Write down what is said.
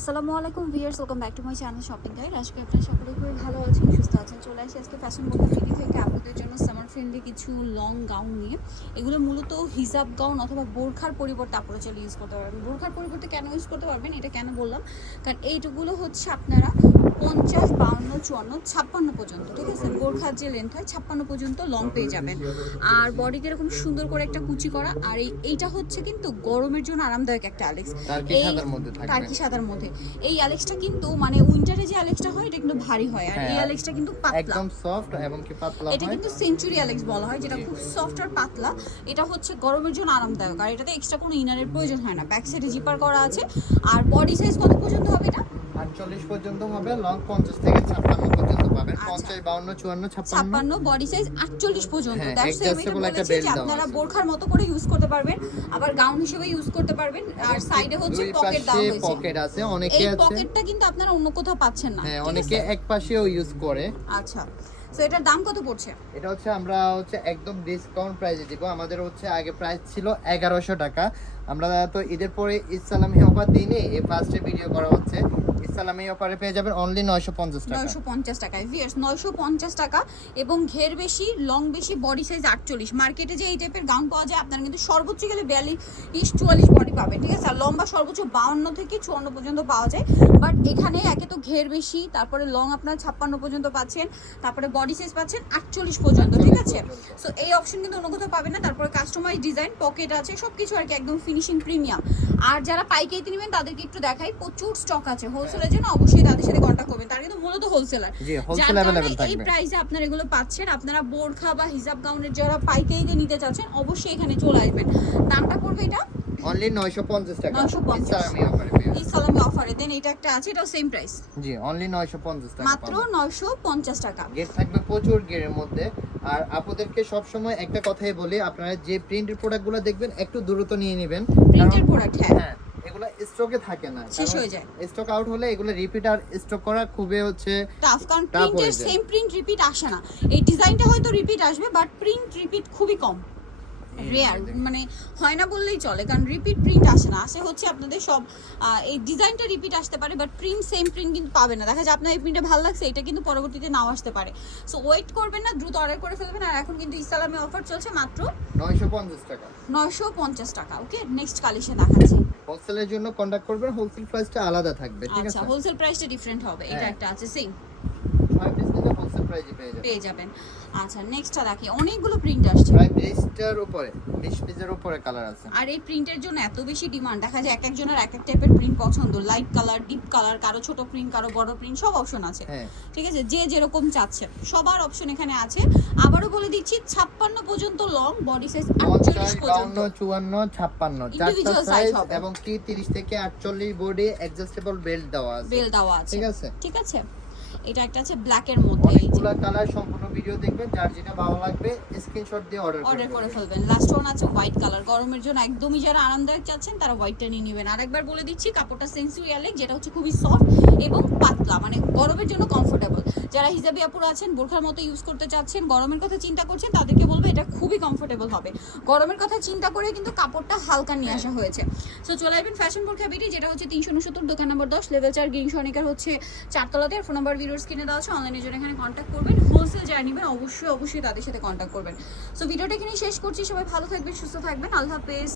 আসসালামু আলাইকুম viewers welcome back to my channel shopping guide আজকে আপনারা সকলে খুবই ভালো আছেন, সুস্থ আছেন। চলে আসি আজকে ফ্যাশন বোকা ফিডি থেকে আপনাদের জন্য সামার ফ্রেন্ডলি কিছু লং গাউন নিয়ে। এগুলো মূলত হিজাব গাউন অথবা বোরখার পরিবর্তে আপনারা চলে ইউজ করতে পারবেন। বোরখার পরিবর্তে কেন ইউজ করতে পারবেন এটা কেন বললাম? কারণ এইটুকুলো হচ্ছে আপনারা পঞ্চাশ, বাউন্ন, চুয়ান্ন, ছাপ্পান্ন পর্যন্ত, ঠিক আছে? বোরখার যে লেন্থ হয় ছাপ্পান্ন পর্যন্ত লং পেয়ে যাবেন। আর বডিতে এরকম সুন্দর করে একটা কুচি করা আর এই এইটা হচ্ছে কিন্তু গরমের জন্য আরামদায়ক একটা অ্যালেক্স এই টার্কি সাদার মধ্যে। এই অ্যালেক্সটা কিন্তু মানে উইন্টারে যে অ্যালেক্সটা হয় এটা কিন্তু ভারী হয়। আর এই অ্যালেক্সটা কিন্তু পাতলা। একদম সফট এবং কি পাতলা এটা কিন্তু সেঞ্চুরি অ্যালেক্স বলা হয় যেটা খুব সফট আর পাতলা। এটা হচ্ছে গরমের জন্য আরামদায়ক। আর এটাতে এক্সট্রা কোনো ইনারের প্রয়োজন হয় না। ব্যাক সাইডে জিপার করা আছে। আর বডি সাইজ কত পর্যন্ত হবে এটা? 48 পর্যন্ত হবে লং 50 থেকে 56 পর্যন্ত পাবেন আচ্ছা। 50 52 54 56 ছাপ্পান্ন বডি সাইজ আটচল্লিশ পর্যন্ত। দ্যাটস আপনারা বোরখার মতো করে ইউজ করতে পারবেন আবার গাউন হিসেবে ইউজ করতে পারবেন আর সাইডে হচ্ছে পকেট দেওয়া হয়েছে। পকেট আছে অনেকে এই পকেটটা কিন্তু আপনারা অন্য কোথাও পাচ্ছেন না হ্যাঁ অনেকে এক পাশেও ইউজ করে। আচ্ছা তো এটার দাম কত পড়ছে? এটা হচ্ছে আমরা হচ্ছে একদম ডিসকাউন্ট প্রাইসে দিব। আমাদের হচ্ছে আগে প্রাইস ছিল এগারোশো টাকা। আমরা তো ঈদের পরে ইসলামী অফার দিইনি এই ফার্স্টে ভিডিও করা হচ্ছে। ইসলামী অফারে পেয়ে যাবেন অনলি নয়শো পঞ্চাশ টাকা। নয়শো পঞ্চাশ টাকায়। ভিয়ার্স নয়শো পঞ্চাশ টাকা এবং ঘের বেশি লং বেশি বডি সাইজ আটচল্লিশ। মার্কেটে যে এই টাইপের গাউন পাওয়া যায়, আপনারা কিন্তু সর্বোচ্চ গেলে বিয়াল্লিশ, চুয়াল্লিশ বডি পাবেন, ঠিক আছে? আর লম্বা সর্বোচ্চ বাউন্ন থেকে চুয়ান্ন পর্যন্ত পাওয়া যায়। বাট এখানে একে তো ঘের বেশি, তারপরে লং আপনার ছাপ্পান্ন পর্যন্ত পাচ্ছেন, তারপরে বডি সাইজ পাচ্ছেন আটচল্লিশ পর্যন্ত, ঠিক আছে? সো এই অপশন কিন্তু অন্য কোথাও পাবেন না, তারপরে কাস্টমাইজ ডিজাইন পকেট আছে সব কিছু আর কি, একদম ফিনিশিং প্রিমিয়াম আর যারা পাইকারি নেবেন, তাদেরকে একটু দেখাই, প্রচুর স্টক আছে। হোলসেলের জন্য অবশ্যই তাদের সাথে কন্ট্যাক্ট করবেন। তারা কিন্তু মূলত হোলসেলার যার কারণে এই প্রাইসে আপনারা এগুলো পাচ্ছেন। আপনারা বোরখা বা হিজাব গাউনের যারা পাইকারিতে নিতে চাচ্ছেন অবশ্যই এখানে চলে আসবেন। দামটা পড়বে এটা? অনলি টাকা। 950 এই সালামি অফারে দেন এটা একটা আছে এটাও সেম প্রাইস জি অনলি নয়শো পঞ্চাশ টাকা মাত্র নয়শো পঞ্চাশ টাকা। গেট থাকবে প্রচুর গেরের মধ্যে। আর একটা কথাই বলি আপনারা যে প্রিন্টের প্রোডাক্টগুলো দেখবেন একটু দ্রুত নিয়ে নেবেন। প্রিন্টের প্রোডাক্ট হ্যাঁ। হ্যাঁ স্টকে থাকে না। শেষ হয়ে যায়। স্টক আউট হলে এগুলো রিপিট আর স্টক করা খুবই হচ্ছে টাফ কারণ প্রিন্টের সেম প্রিন্ট রিপিট আসে না। এই ডিজাইনটা হয়তো রিপিট আসবে বাট প্রিন্ট রিপিট খুবই কম। রেয়ার মানে হয় না বললেই চলে কারণ রিপিট প্রিন্ট আসে না। আসে হচ্ছে আপনাদের সব এই ডিজাইনটা রিপিট আসতে পারে বাট প্রিন্ট সেম প্রিন্ট কিন্তু পাবে না। দেখা যায় আপনার এই প্রিন্টটা ভালো লাগছে এটা কিন্তু পরবর্তীতে নাও আসতে পারে। সো ওয়েট করবেন না দ্রুত অর্ডার করে ফেলবেন আর এখন কিন্তু ইসলামে অফার চলছে মাত্র নয়শো পঞ্চাশ টাকা। নয়শো পঞ্চাশ টাকা ওকে নেক্সট কালেকশন দেখাচ্ছি। হোলসেলের জন্য কন্ট্যাক্ট করবেন হোলসেল প্রাইসটা আলাদা থাকবে ঠিক আচ্ছা আছে? হোলসেল প্রাইসটা ডিফারেন্ট হবে এটা হ্যাঁ। একটা আছে সেম পেয়ে যাবেন। পেয়ে যাবেন। আচ্ছা নেক্সটটা দেখি। অনেকগুলো প্রিন্ট আসছে। প্রায় বিশটার উপরে বিশ পিসের উপরে কালার আছে। আর এই প্রিন্টের জন্য এত বেশি ডিমান্ড দেখা যায় এক একজনের এক এক টাইপের প্রিন্ট পছন্দ। লাইট কালার ডিপ কালার কারও ছোট প্রিন্ট কারও বড় প্রিন্ট সব অপশন আছে। হ্যাঁ। ঠিক আছে? যে যেরকম চাচ্ছে। সবার অপশন এখানে আছে। আবারও বলে দিচ্ছি ছাপ্পান্ন পর্যন্ত লং বডি সাইজ আটচল্লিশ পঞ্চাশ পর্যন্ত। বাউন্ন চুয়ান্ন ছাপ্পান্ন। চারটা সাইজ এবং কি তিরিশ থেকে আটচল্লিশ বডি অ্যাডজাস্টেবল বেল্ট দেওয়া আছে। বেল দেওয়া আছে। ঠিক আছে? ঠিক আছে? এটা একটা আছে ব্ল্যাকের মধ্যে। এই যে অনেকগুলা কালার সম্পূর্ণ ভিডিও দেখবেন যার যেটা ভালো লাগবে স্ক্রিনশট দিয়ে অর্ডার অর্ডার করে ফেলবেন। লাস্ট ওয়ান আছে হোয়াইট কালার গরমের জন্য একদমই যারা আরামদায়ক চাচ্ছেন তারা হোয়াইটটা নিয়ে নেবেন। আরেকবার বলে দিচ্ছি কাপড়টা সেন্সুরিয়ালেক যেটা হচ্ছে খুবই সফট এবং পাতলা মানে গরমের জন্য কমফোর্টেবল যারা হিজাবি আপুর আছেন বোরখার মতো ইউজ করতে চাচ্ছেন গরমের কথা চিন্তা করছেন তাদেরকে বলব এটা খুবই কমফোর্টেবল হবে। গরমের কথা চিন্তা করে কিন্তু কাপড়টা হালকা নিয়ে আসা হয়েছে। সো চলে আসবেন ফ্যাশন বোরখা বিটি যেটা হচ্ছে তিনশো উনসত্তর দোকান নম্বর দশ লেভেল চার গ্রিন সনিকার হচ্ছে চারতলাতে ফোন নাম্বার ভিডিওর স্ক্রিনে দেওয়া আছে অনলাইনের জন্য এখানে কন্ট্যাক্ট করবেন। হোলসেল যারা নেবেন, অবশ্যই অবশ্যই তাদের সাথে কন্ট্যাক্ট করবেন। সো ভিডিওটা এখানেই শেষ করছি। সবাই ভালো থাকবেন, সুস্থ থাকবেন। আল্লাহ হাফেজ।